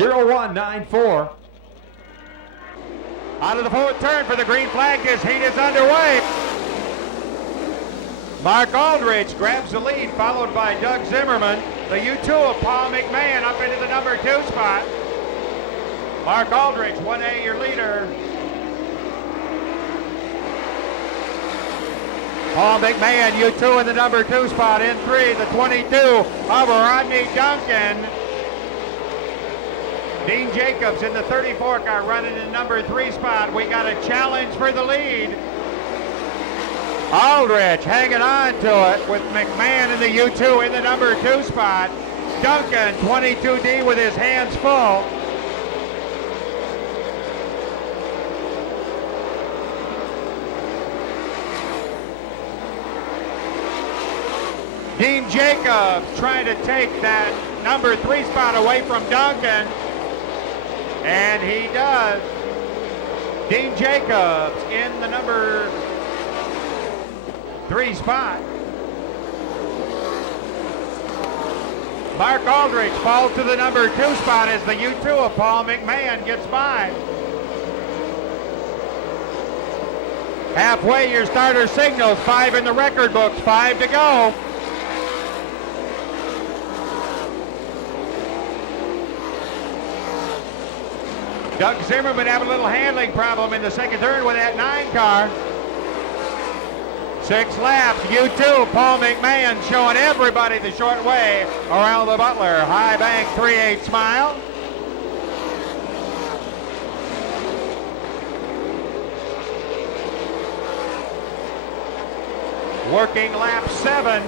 0194. Out of the fourth turn for the green flag. This heat is underway. Mark Aldrich grabs the lead, followed by Doug Zimmerman. The U2 of Paul McMahon up into the number 2 spot. Mark Aldrich, 1A, your leader. Paul McMahon, U2 in the number 2 spot. In 3, the 22 of Rodney Duncan. Dean Jacobs in the 34 car running in the number 3 spot. We got a challenge for the lead. Aldrich hanging on to it with McMahon in the U2 in the number 2 spot. Duncan, 22D, with his hands full. Dean Jacobs trying to take that number 3 spot away from Duncan. And he does. Dean Jacobs in the number 3 spot. Mark Aldrich falls to the number 2 spot as the U2 of Paul McMahon gets by. Halfway, your starter signals. 5 in the record books, 5 to go. Doug Zimmerman having a little handling problem in the second turn with that 9 car. 6 laps, U2, Paul McMahon showing everybody the short way around the Butler High Bank 3/8 mile. Working lap 7.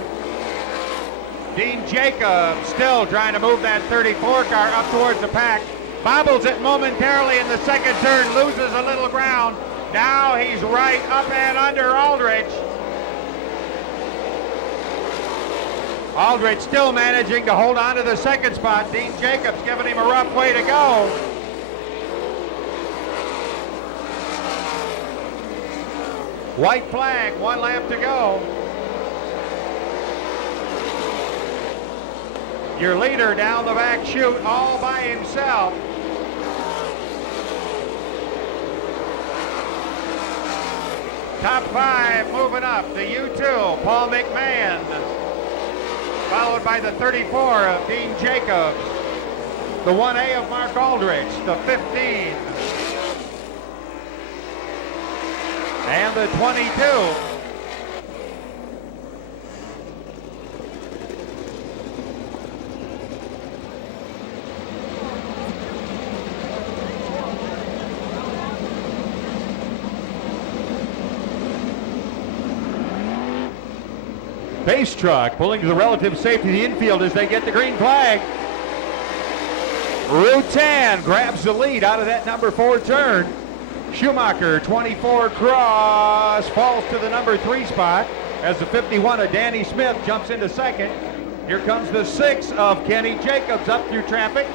Dean Jacobs still trying to move that 34 car up towards the pack. Bobbles it momentarily in the second turn, loses a little ground. Now he's right up and under Aldrich. Aldrich still managing to hold on to the second spot. Dean Jacobs giving him a rough way to go. White flag, 1 lap to go. Your leader down the back chute all by himself. Top 5 moving up. The U2, Paul McMahon. Followed by the 34 of Dean Jacobs. The 1A of Mark Aldrich. The 15. And the 22. Pace truck pulling to the relative safety of the infield as they get the green flag. Rutan grabs the lead out of that number 4 turn. Schumacher, 24 cross, falls to the number 3 spot as the 51 of Danny Smith jumps into second. Here comes the 6 of Kenny Jacobs up through traffic.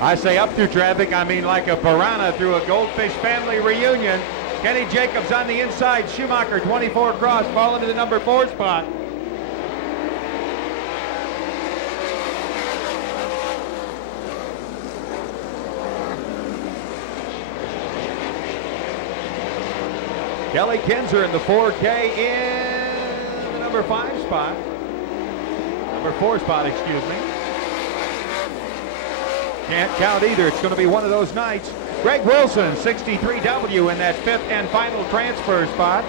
I say up through traffic, I mean like a piranha through a goldfish family reunion. Kenny Jacobs on the inside. Schumacher, 24 cross, falling to the number 4 spot. Kelly Kinzer in the 4K in the number 5 spot. Number 4 spot, excuse me. Can't count either. It's going to be one of those nights. Greg Wilson, 63W in that 5th and final transfer spot.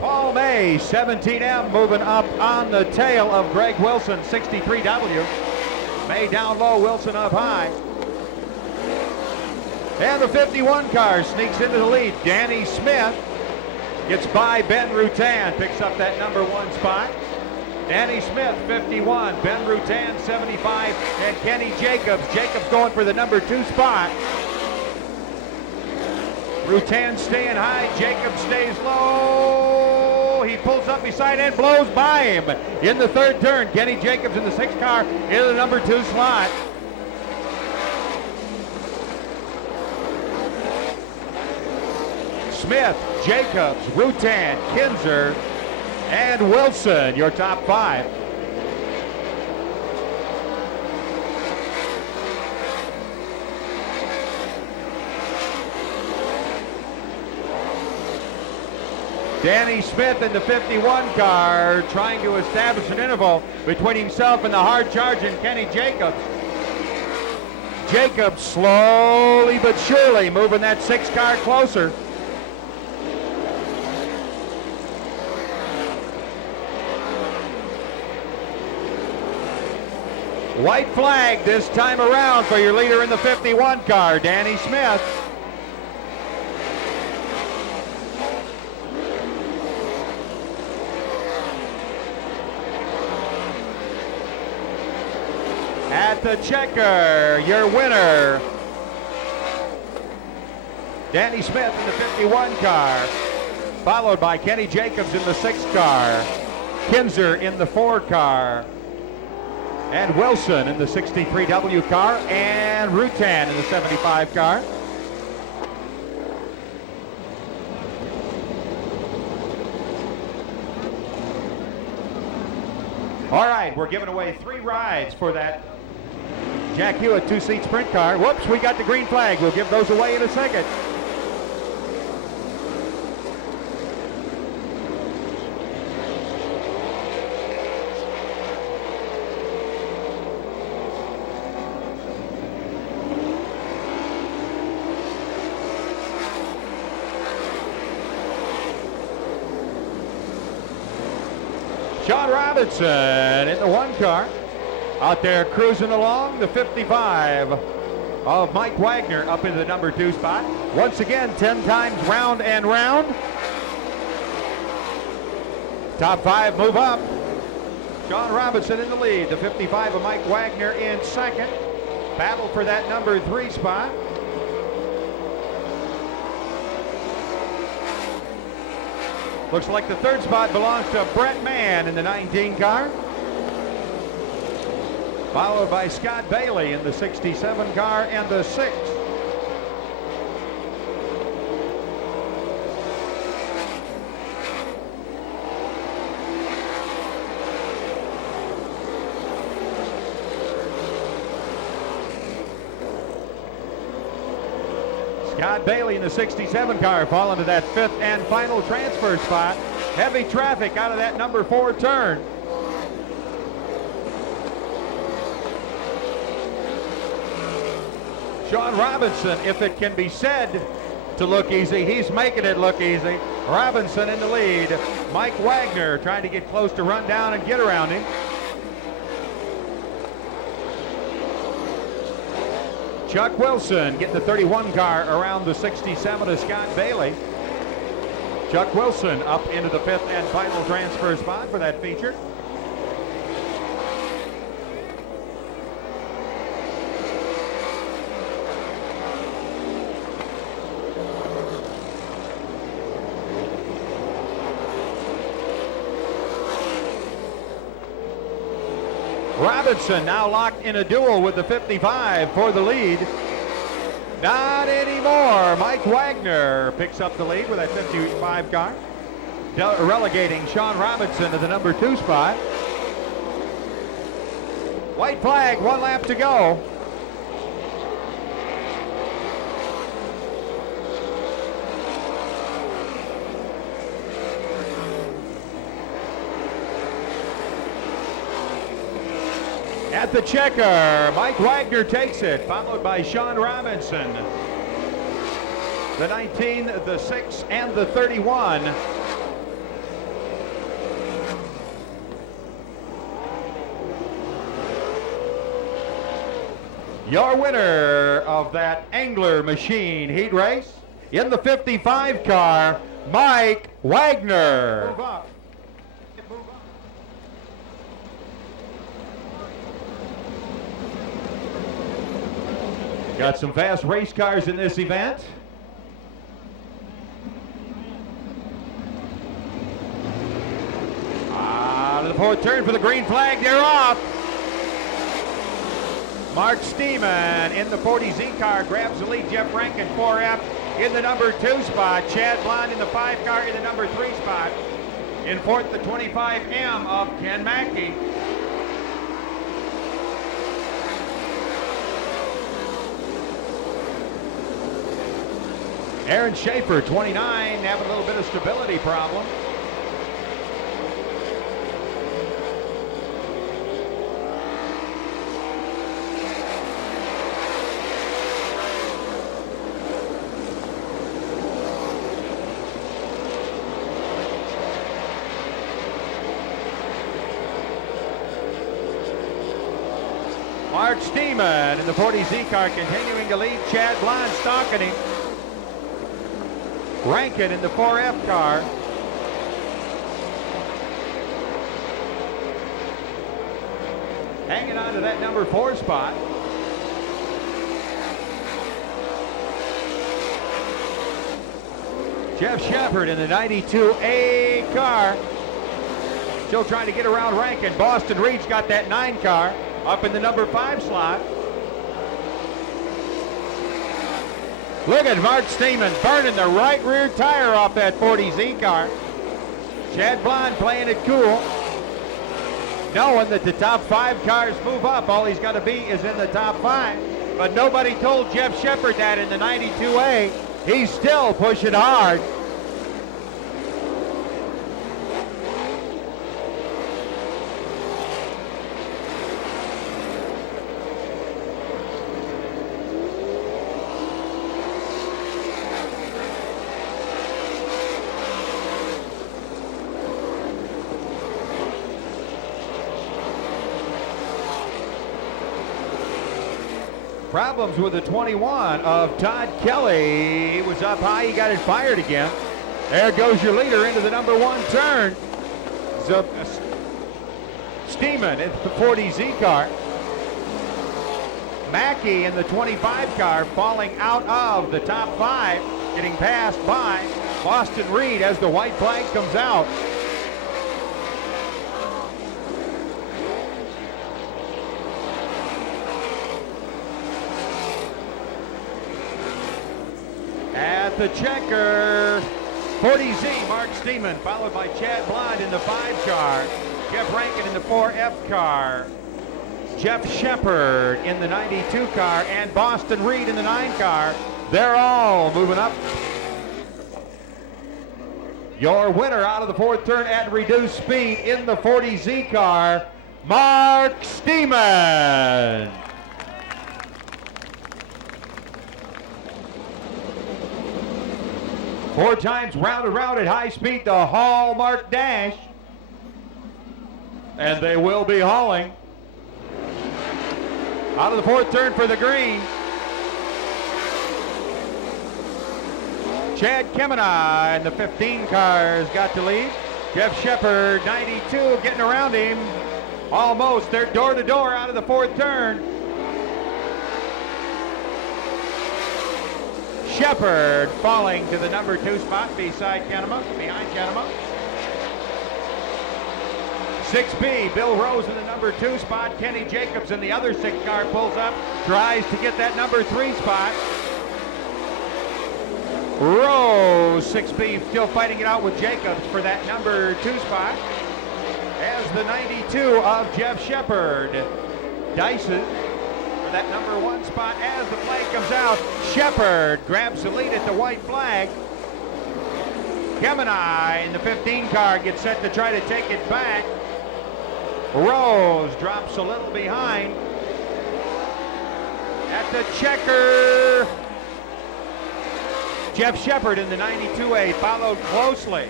Paul May, 17M, moving up on the tail of Greg Wilson, 63W. May down low, Wilson up high. And the 51 car sneaks into the lead. Danny Smith gets by Ben Rutan, picks up that number 1 spot. Danny Smith, 51, Ben Rutan, 75, and Kenny Jacobs. Jacobs going for the number 2 spot. Rutan staying high, Jacobs stays low. He pulls up beside and blows by him in the 3rd turn. Kenny Jacobs in the 6th car into the number 2 slot. Smith, Jacobs, Rutan, Kinzer, and Wilson, your top 5. Danny Smith in the 51 car trying to establish an interval between himself and the hard-charging Kenny Jacobs. Jacobs slowly but surely moving that 6 car closer. White flag this time around for your leader in the 51 car, Danny Smith. At the checker, your winner, Danny Smith in the 51 car, followed by Kenny Jacobs in the 6 car, Kinzer in the 4 car, and Wilson in the 63W car, and Rutan in the 75 car. All right, we're giving away 3 rides for that Jack Hewitt 2-seat sprint car. Whoops, we got the green flag. We'll give those away in a second. Sean Robinson in the 1 car. Out there cruising along, the 55 of Mike Wagner up into the number 2 spot. Once again, 10 times round and round. Top 5 move up. Sean Robinson in the lead. The 55 of Mike Wagner in second. Battle for that number 3 spot. Looks like the 3rd spot belongs to Brett Mann in the 19 car. Followed by Scott Bailey in the 67 car and the 6. Scott Bailey in the 67 car falling to that 5th and final transfer spot. Heavy traffic out of that number 4 turn. Sean Robinson, if it can be said to look easy, he's making it look easy. Robinson in the lead. Mike Wagner trying to get close to run down and get around him. Chuck Wilson getting the 31 car around the 67 of Scott Bailey. Chuck Wilson up into the 5th and final transfer spot for that feature. Robinson now locked in a duel with the 55 for the lead. Not anymore. Mike Wagner picks up the lead with that 55 car, relegating Sean Robinson to the number 2 spot. White flag, 1 lap to go. At the checker, Mike Wagner takes it, followed by Sean Robinson. The 19, the 6, and the 31. Your winner of that Angler Machine heat race in the 55 car, Mike Wagner. Move up. Got some fast race cars in this event. Out of the 4th turn for the green flag, they're off. Mark Steeman in the 40Z car grabs the lead. Jeff Rankin 4F in the number 2 spot. Chad Blond in the 5 car in the number 3 spot. In 4th, the 25M of Ken Mackey. Aaron Schaefer, 29, having a little bit of stability problem. Mark Steeman in the 40Z car continuing to lead. Chad Blond stalking him. Rankin in the 4F car. Hanging on to that number 4 spot. Jeff Shepard in the 92A car. Still trying to get around Rankin. Boston Reed's got that 9 car up in the number 5 slot. Look at Mark Steeman burning the right rear tire off that 40Z car. Chad Blond playing it cool, knowing that the top 5 cars move up. All he's got to be is in the top 5. But nobody told Jeff Shepard that in the 92A. He's still pushing hard. Problems with the 21 of Todd Kelly. He was up high, he got it fired again. There goes your leader into the number 1 turn. Steeman in the 40Z car. Mackey in the 25 car falling out of the top 5, getting passed by Boston Reed as the white flag comes out. The checker, 40Z, Mark Steeman, followed by Chad Blond in the 5 car. Jeff Rankin in the 4F car. Jeff Shepard in the 92 car, and Boston Reed in the 9 car. They're all moving up. Your winner out of the 4th turn at reduced speed in the 40Z car, Mark Steeman. 4 times round and round at high speed, the Hallmark Dash. And they will be hauling. Out of the 4th turn for the green. Chad Kemena in the 15 car has got to lead. Jeff Shepard, 92, getting around him. Almost, they're door to door out of the 4th turn. Shepard falling to the number 2 spot behind Kenema. 6B, Bill Rose in the number 2 spot. Kenny Jacobs in the other 6 car pulls up, tries to get that number 3 spot. Rose, 6B, still fighting it out with Jacobs for that number 2 spot. As the 92 of Jeff Shepard dices for that number 1 spot. As the flag comes out, Shepard grabs the lead at the white flag. Kemena in the 15 car gets set to try to take it back. Rose drops a little behind. At the checker, Jeff Shepard in the 92A, followed closely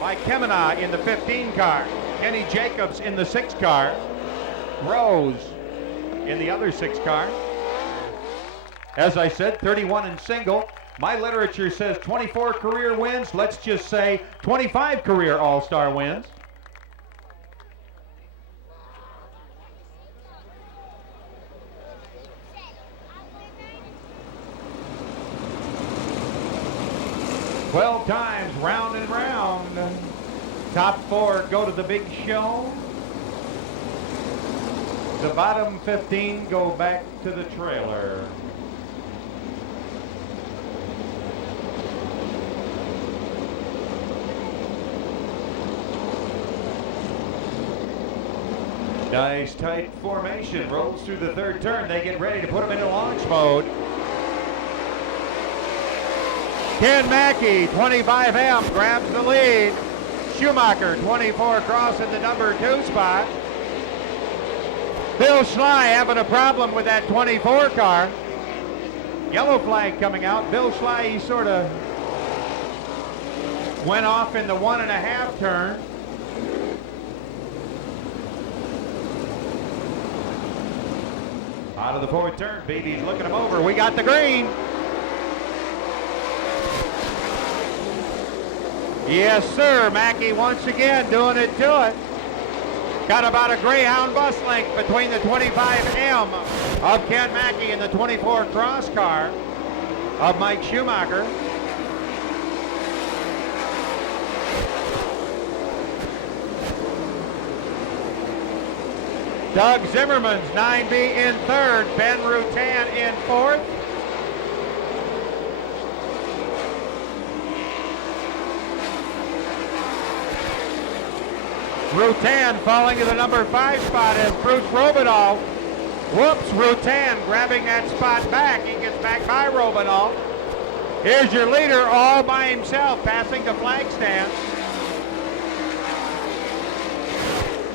by Kemena in the 15 car. Kenny Jacobs in the 6 car. Rose in the other 6 car. As I said, 31 in single. My literature says 24 career wins. Let's just say 25 career All-Star wins. Twelve times round and round. Top 4 go to the big show. The bottom 15 go back to the trailer. Nice tight formation. Rolls through the 3rd turn. They get ready to put them into launch mode. Ken Mackey, 25M, grabs the lead. Schumacher, 24 across in the number 2 spot. Bill Schley having a problem with that 24 car. Yellow flag coming out. Bill Schley, he sort of went off in the 1.5 turn. Out of the 4th turn, Beatty's looking him over. We got the green. Yes, sir. Mackey once again doing it to it. Got about a Greyhound bus length between the 25M of Ken Mackey and the 24 cross car of Mike Schumacher. Doug Zimmerman's 9B in 3rd, Ben Rutan in 4th. Rutan falling to the number 5 spot as Bruce Robinall. Whoops, Rutan grabbing that spot back. He gets back by Robinall. Here's your leader all by himself, passing the flag stand.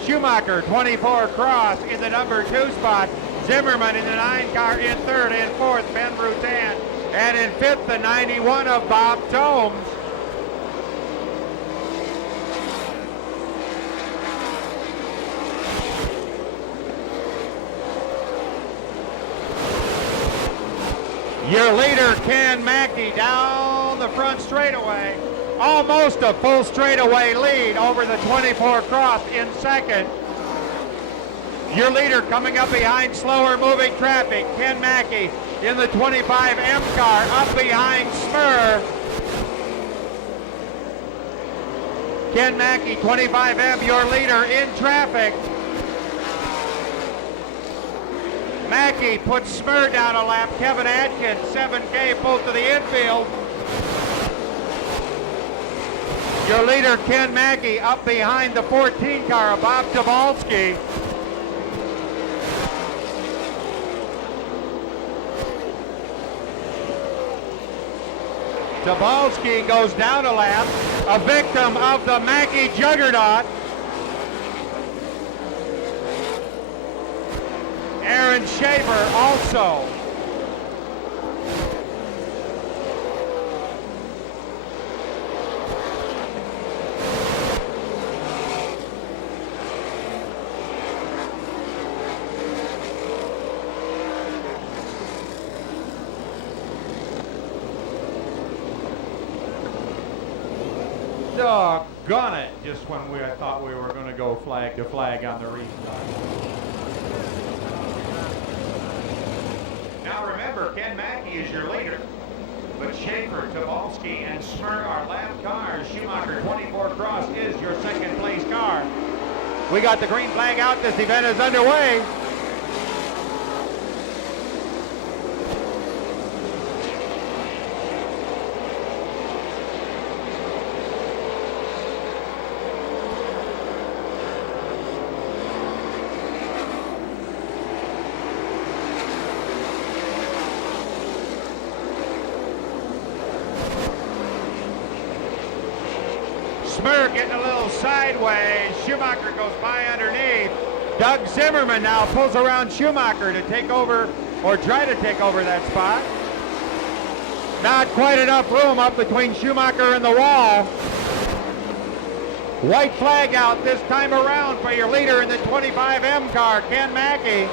Schumacher, 24 cross in the number 2 spot. Zimmerman in the 9 car in 3rd and 4th, Ben Rutan. And in 5th, the 91 of Bob Tomes. Your leader, Ken Mackey, down the front straightaway. Almost a full straightaway lead over the 24 cross in 2nd. Your leader coming up behind slower moving traffic. Ken Mackey in the 25M car up behind Smur. Ken Mackey, 25M, your leader in traffic. Mackey puts Smur down a lap. Kevin Atkins, 7K, pulled to the infield. Your leader, Ken Mackey, up behind the 14 car of Bob Tobolski. Tobolski goes down a lap, a victim of the Mackey juggernaut. Aaron Shaver also. Doggone it, just when I thought we were going to go flag to flag on the restart. Now remember, Ken Mackey is your leader, but Schaefer, Tobolski, and Smur are lap cars. Schumacher 24 Cross is your second place car. We got the green flag out. This event is underway. Smur getting a little sideways. Schumacher goes by underneath. Doug Zimmerman now pulls around Schumacher to take over, or try to take over that spot. Not quite enough room up between Schumacher and the wall. White flag out this time around for your leader in the 25M car, Ken Mackey.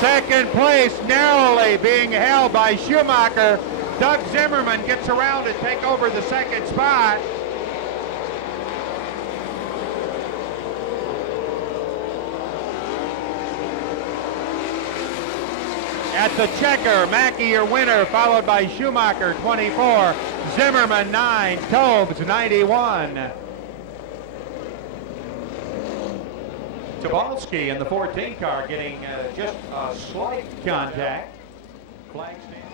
Second place narrowly being held by Schumacher. Doug Zimmerman gets around to take over the second spot. At the checker, Mackey your winner, followed by Schumacher 24, Zimmerman 9, Tobes 91. Tobolski in the 14 car getting just a slight contact. Flag stand.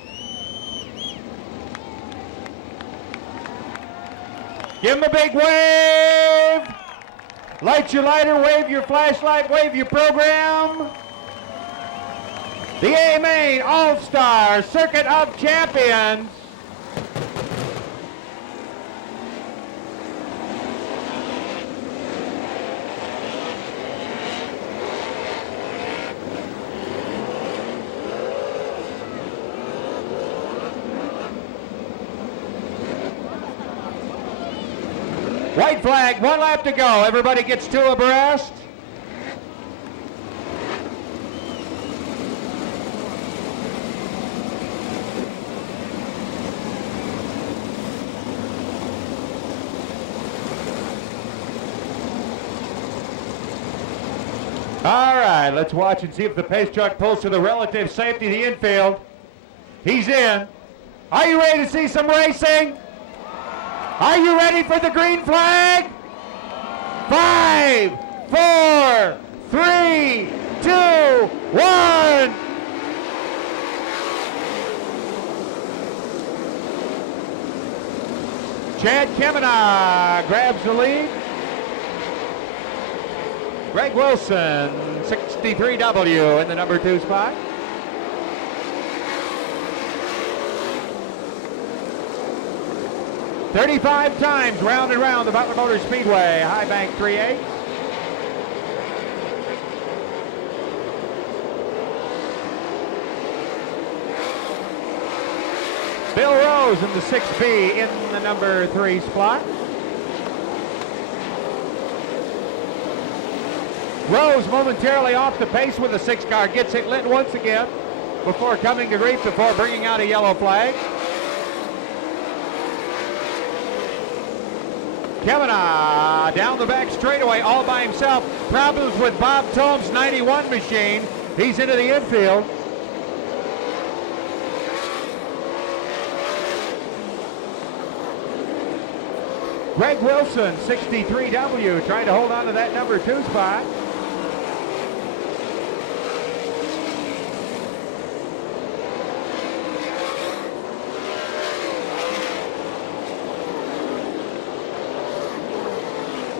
Give him a big wave. Light your lighter, wave your flashlight, wave your program. The A-Main All-Star Circuit of Champions. White flag, 1 lap to go. Everybody gets 2 abreast. All right, let's watch and see if the pace truck pulls to the relative safety of the infield. He's in. Are you ready to see some racing? Are you ready for the green flag? 5, 4, 3, 2, 1. Chad Kemena grabs the lead. Greg Wilson, 63W in the number 2 spot. "35 times round and round the Butler Motor Speedway, high bank 3/8. Bill Rose in the 6B in the number 3 spot. Rose momentarily off the pace with the 6 car, gets it lit once again before coming to grief before bringing out a yellow flag. Kemena down the back straightaway all by himself. Problems with Bob Tome's 91 machine. He's into the infield. Greg Wilson, 63W, trying to hold on to that number 2 spot.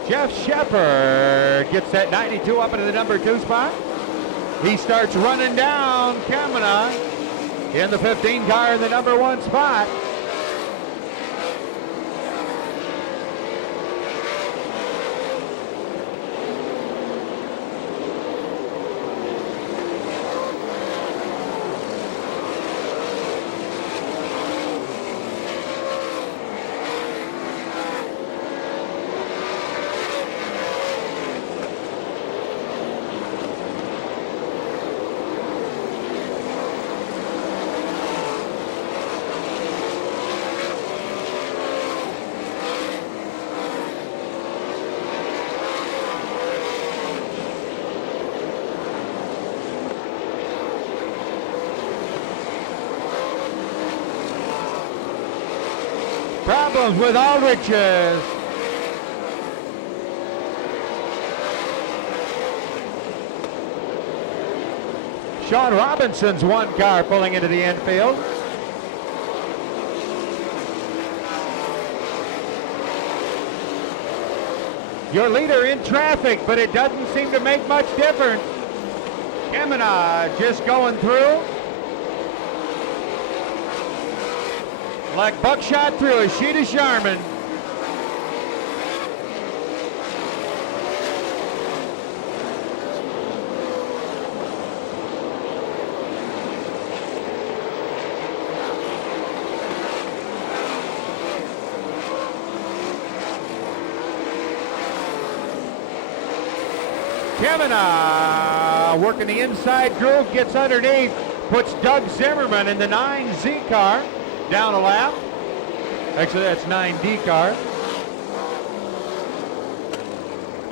Jeff Shepard gets that 92 up into the number 2 spot. He starts running down Kemena in the 15 car in the number 1 spot. Problems with Aldrich's. Sean Robinson's 1 car pulling into the infield. Your leader in traffic, but it doesn't seem to make much difference. Kemena just going through. Like buckshot through a sheet of Charmin. Kemena working the inside groove, gets underneath, puts Doug Zimmerman in the 9Z car. Down a lap. Actually, that's 9D car.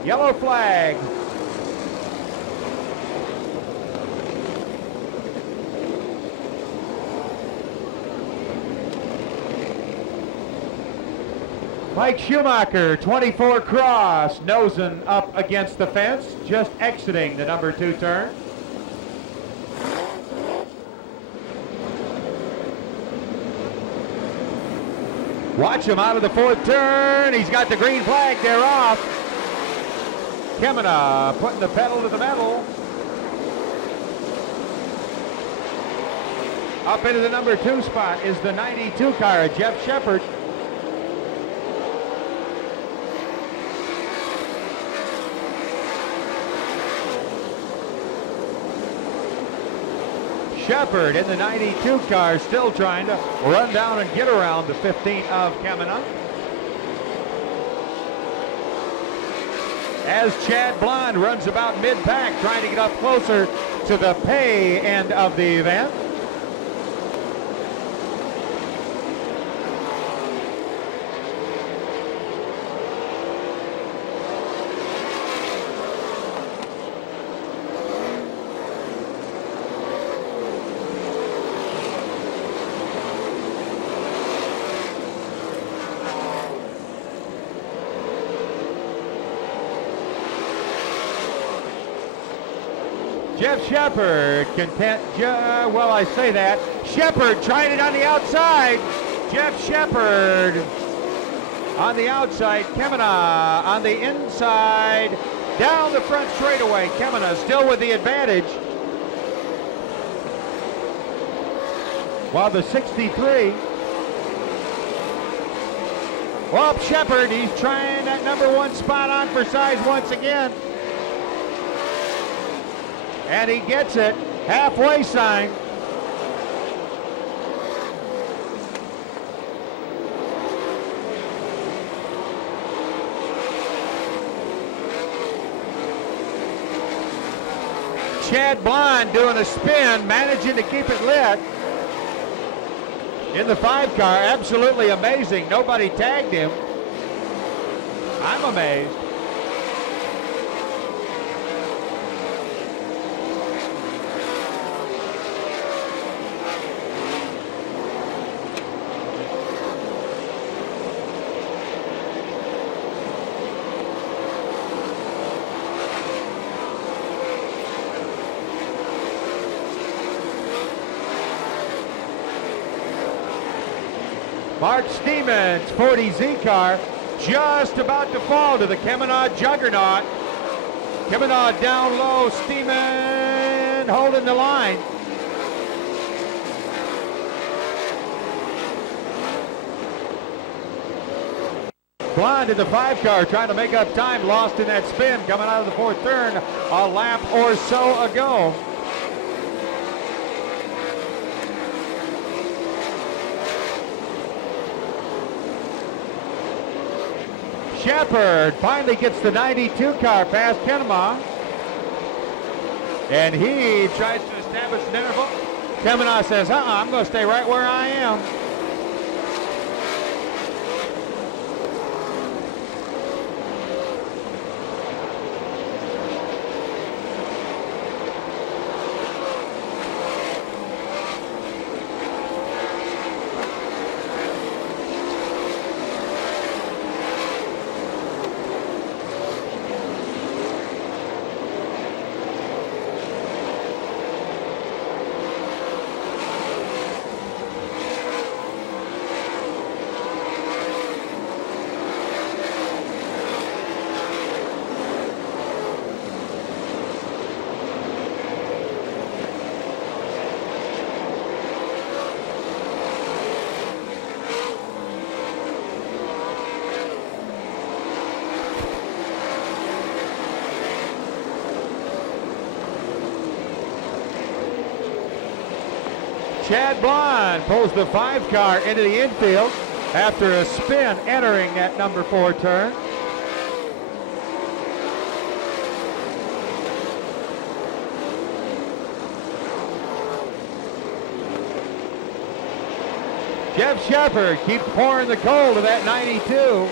Yellow flag. Mike Schumacher, 24 cross, nosing up against the fence, just exiting the number 2 turn. Watch him out of the 4th turn. He's got the green flag. They're off. Kemena putting the pedal to the metal. Up into the number 2 spot is the 92 car, Jeff Shepard. Shepard in the 92 car still trying to run down and get around the 15 of Kemena. As Chad Blond runs about mid-pack trying to get up closer to the pay end of the event. Jeff Shepard content, well, I say that. Shepard tried it on the outside. Jeff Shepard on the outside. Kemena on the inside. Down the front straightaway. Kemena still with the advantage. While the 63. Well, Shepard, he's trying that number 1 spot on for size once again. And he gets it. Halfway sign. Chad Blond doing a spin, managing to keep it lit. In the 5 car, absolutely amazing. Nobody tagged him. I'm amazed. Mark Steemans, 40Z car, just about to fall to the Kemena juggernaut. Kemena down low, Steeman holding the line. Blond in the 5 car trying to make up time, lost in that spin coming out of the 4th turn a lap or so ago. Shepard finally gets the 92 car past Kemena. And he tries to establish an interval. Kemena says, I'm going to stay right where I am. Chad Blond pulls the 5 car into the infield after a spin entering that number 4 turn. Jeff Shepard keeps pouring the coal to that 92.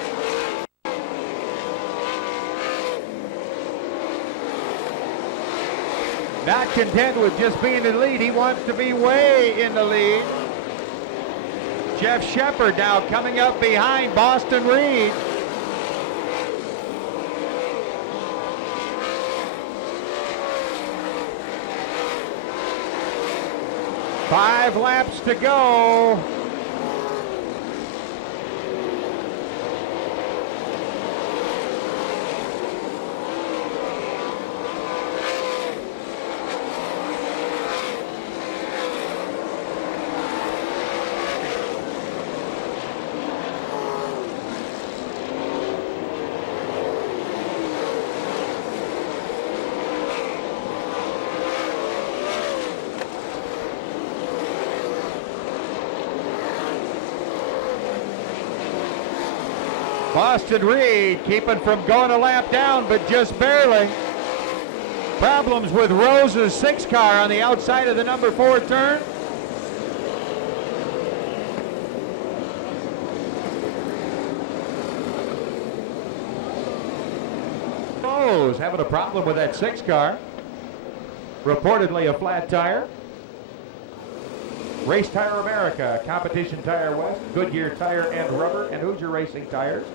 Not content with just being in the lead, he wants to be way in the lead. Jeff Shepard now coming up behind Boston Reed. Five laps to go. Boston Reed keeping from going a lap down, but just barely. Problems with Rose's 6 car on the outside of the number 4 turn. Rose having a problem with that 6 car. Reportedly a flat tire. Race Tire America, Competition Tire West, Goodyear Tire and Rubber, and Hoosier Racing Tires.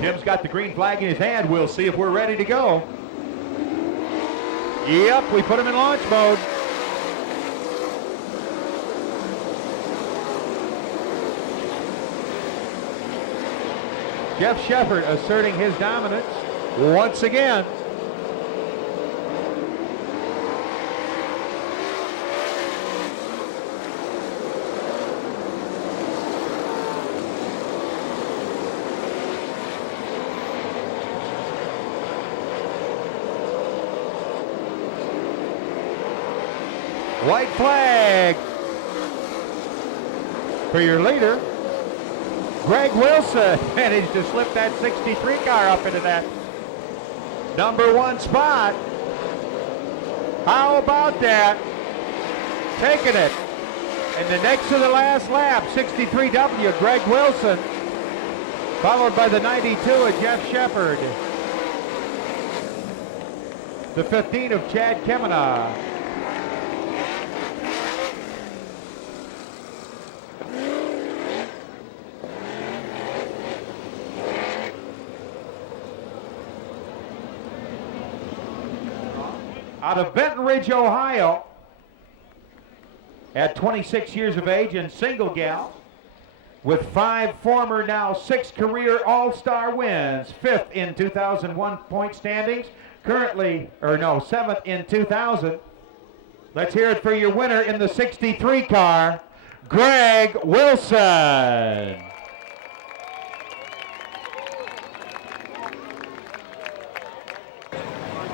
Jim's got the green flag in his hand. We'll see if we're ready to go. Yep, we put him in launch mode. Jeff Shepard asserting his dominance once again. White flag for your leader. Greg Wilson managed to slip that 63 car up into that number 1 spot. How about that? Taking it. And the next to the last lap, 63W, Greg Wilson, followed by the 92 of Jeff Shepard. The 15 of Chad Kemena. Out of Benton Ridge, Ohio, at 26 years of age and single gal, with 5 former, now 6 career All-Star wins, 5th in 2001 point standings, currently, or no, 7th in 2000. Let's hear it for your winner in the 63 car, Greg Wilson.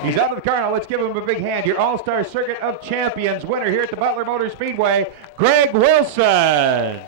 He's out of the car now. Let's give him a big hand. Your All-Star Circuit of Champions winner here at the Butler Motor Speedway, Greg Wilson.